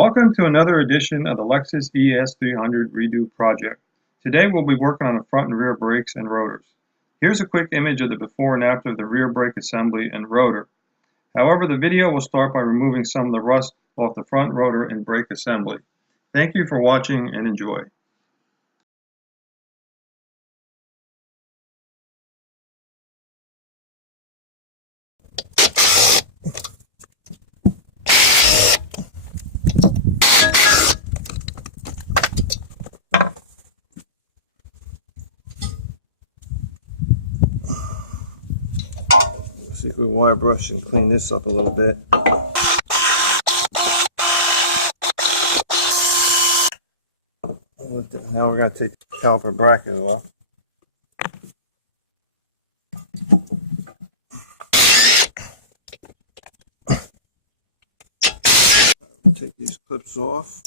Welcome to another edition of the Lexus ES300 redo project. Today we'll be working on the front and rear brakes and rotors. Here's a quick image of the before and after of the rear brake assembly and rotor. However, the video will start by removing some of the rust off the front rotor and brake assembly. Thank you for watching and enjoy. See if we wire brush and clean this up a little bit. Now we're going to take the caliper bracket off. Take these clips off.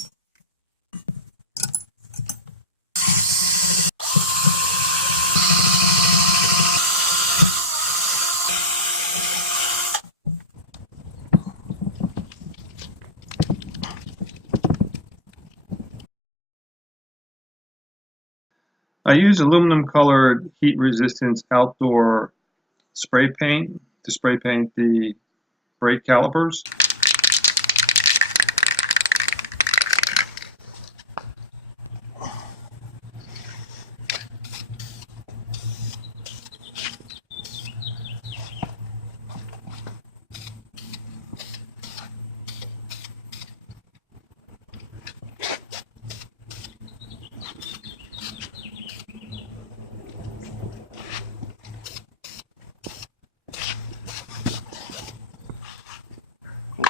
I use aluminum colored heat resistance outdoor spray paint to spray paint the brake calipers.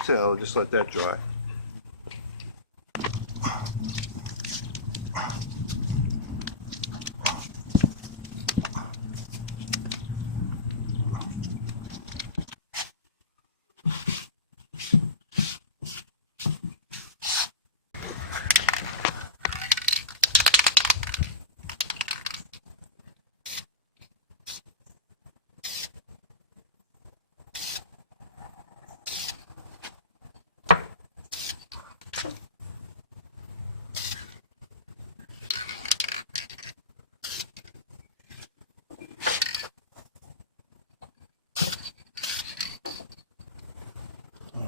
I'll just let that dry.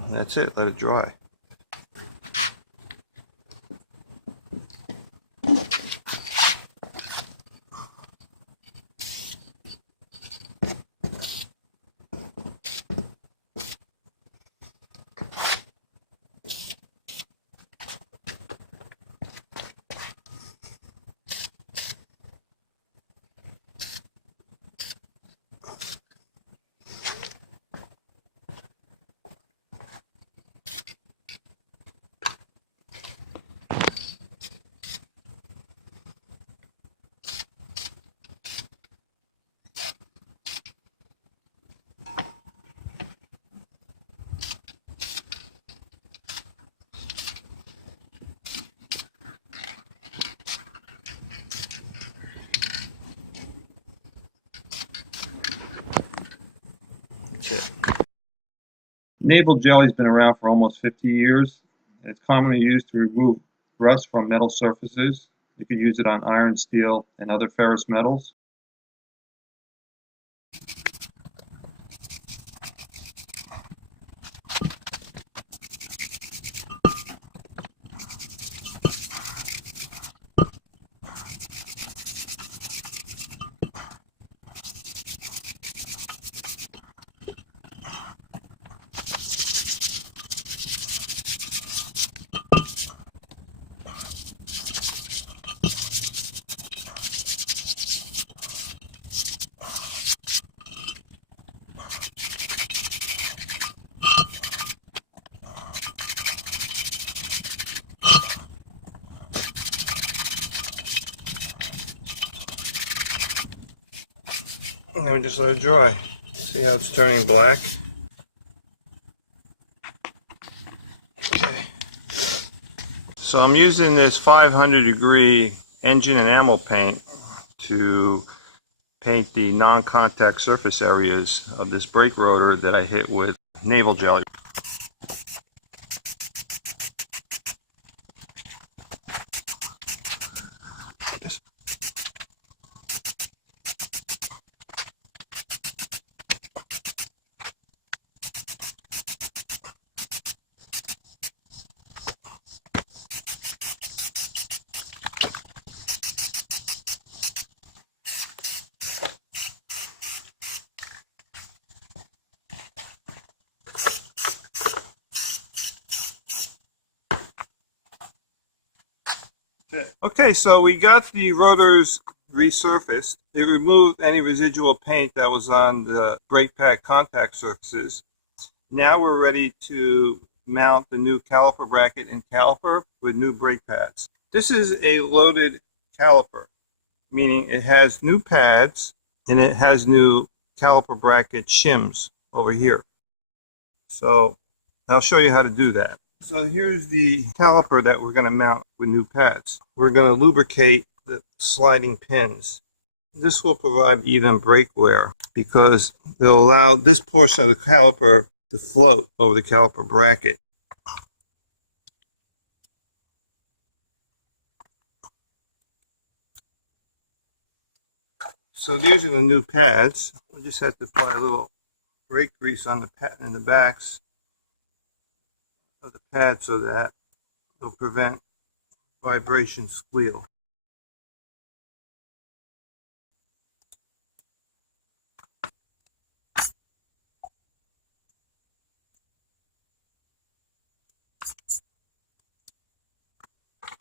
That's it, let it dry. Naval jelly has been around for almost 50 years. It's commonly used to remove rust from metal surfaces. You could use it on iron, steel, and other ferrous metals. And then we just let it dry. See how it's turning black? Okay. So I'm using this 500-degree engine enamel paint to paint the non-contact surface areas of this brake rotor that I hit with naval jelly. Okay, so we got the rotors resurfaced. It removed any residual paint that was on the brake pad contact surfaces. Now we're ready to mount the new caliper bracket and caliper with new brake pads. This is a loaded caliper, meaning it has new pads and it has new caliper bracket shims over here. So I'll show you how to do that. So here's the caliper that we're going to mount with new pads. We're going to lubricate the sliding pins. This will provide even brake wear because it'll allow this portion of the caliper to float over the caliper bracket. So these are the new pads. We just have to apply a little brake grease on the pad in the backs of the pad so that it'll prevent vibration squeal.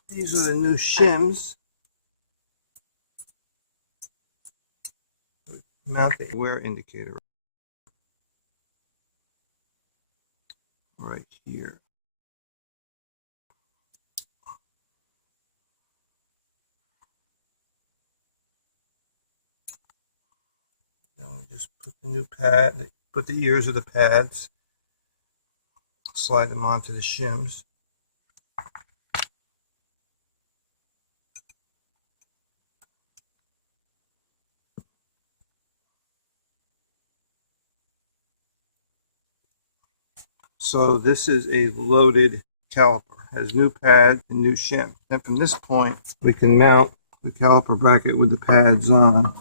These are the new shims. Mount the wear indicator right here. Now we just put the new pad, put the ears of the pads, slide them onto the shims. So this is a loaded caliper. Has new pad and new shim. And from this point, we can mount the caliper bracket with the pads on.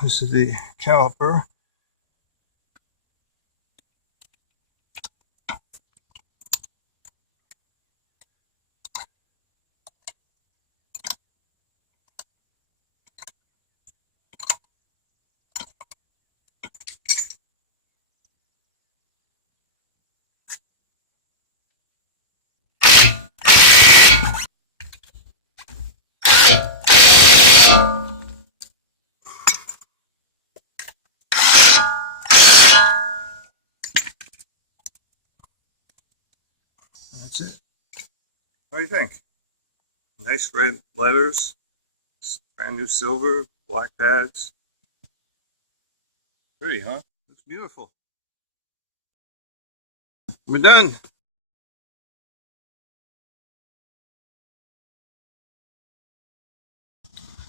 This is the caliper. That's it. What do you think? Nice red letters, brand new silver, black pads. Pretty, huh? Looks beautiful. We're done.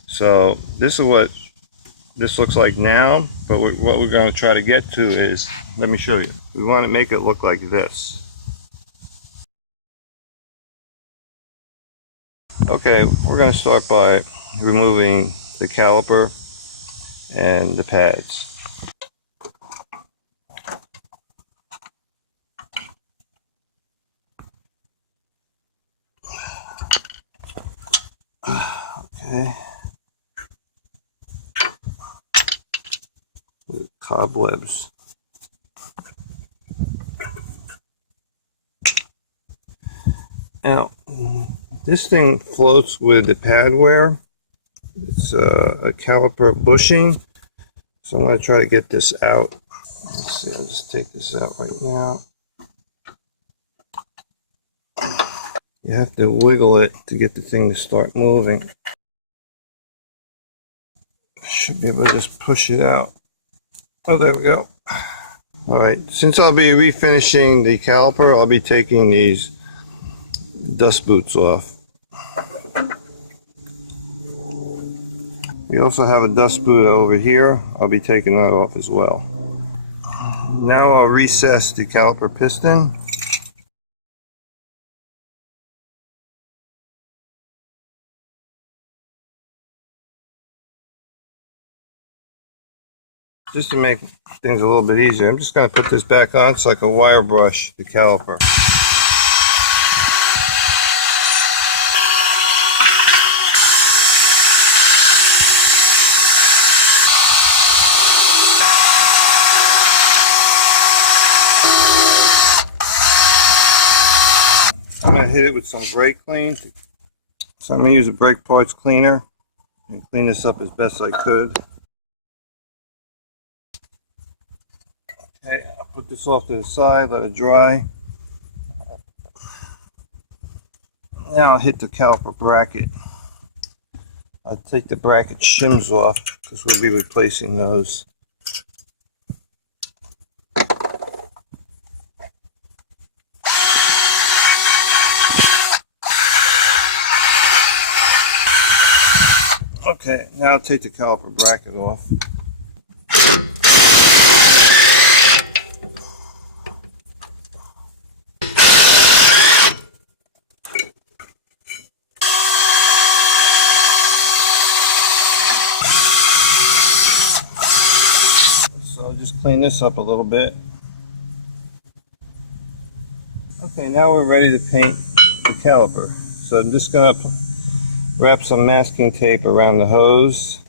So this is what this looks like now, but what we're going to try to get to is, let me show you. We want to make it look like this. Okay, we're going to start by removing the caliper and the pads. Okay. Cobwebs. Now, this thing floats with the pad wear. It's a caliper bushing. So I'm going to try to get this out. Let's see, I'll just take this out right now. You have to wiggle it to get the thing to start moving. Should be able to just push it out. Oh, there we go. Alright, since I'll be refinishing the caliper, I'll be taking these dust boots off. We also have a dust boot over here. I'll be taking that off as well. Now I'll recess the caliper piston. Just to make things a little bit easier, I'm just going to put this back on so I can wire brush the caliper. I'm going to hit it with some brake clean. So I'm going to use a brake parts cleaner and clean this up as best I could. Okay, I'll put this off to the side, let it dry. Now I'll hit the caliper bracket. I'll take the bracket shims off because we'll be replacing those. Okay, now I'll take the caliper bracket off. So I'll just clean this up a little bit. Okay, now we're ready to paint the caliper. So I'm just going to wrap some masking tape around the hose.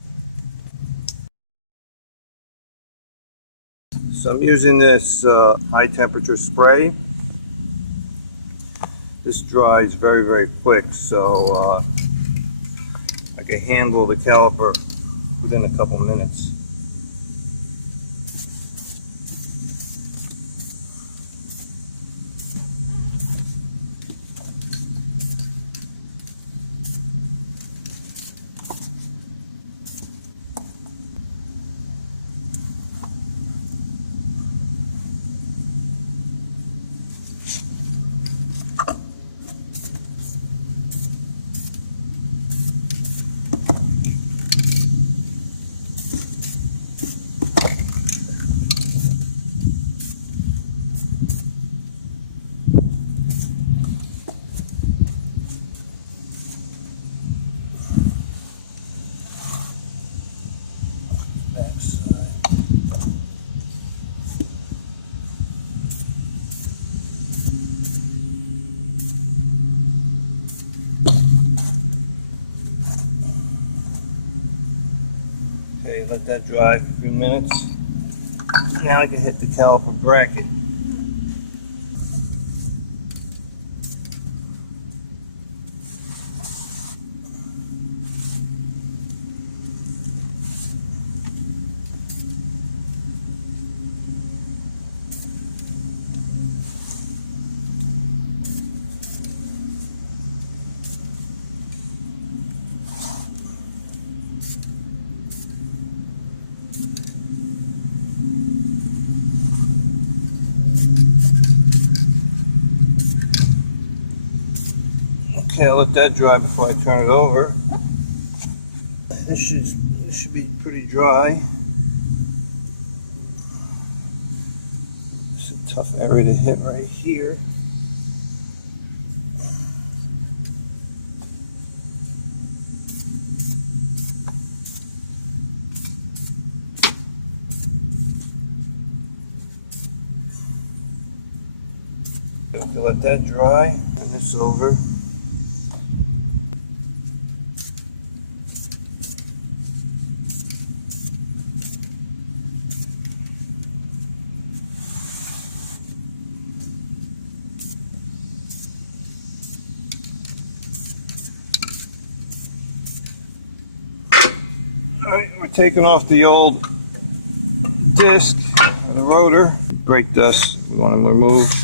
So I'm using this high temperature spray. This dries very, very quick, so I can handle the caliper within a couple minutes. Okay, let that dry for a few minutes. Now I can hit the caliper bracket. Okay, I'll let that dry before I turn it over. This should be pretty dry. It's a tough area to hit right here. Okay, let that dry. Turn this over. Alright, we're taking off the old disc, the rotor. Brake dust we want to remove.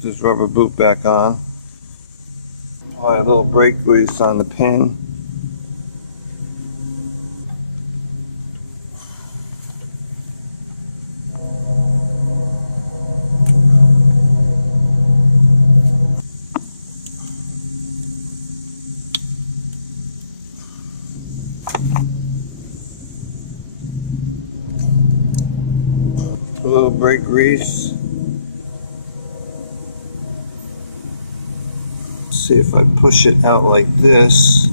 Put this rubber boot back on. Apply a little brake grease on the pin. A little brake grease. See if I push it out like this.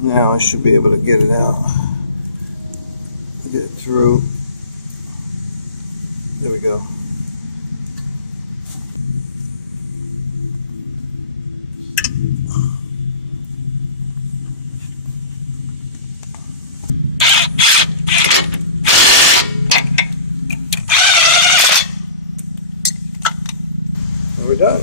Now I should be able to get it out. Get it through. There we go. And we're done.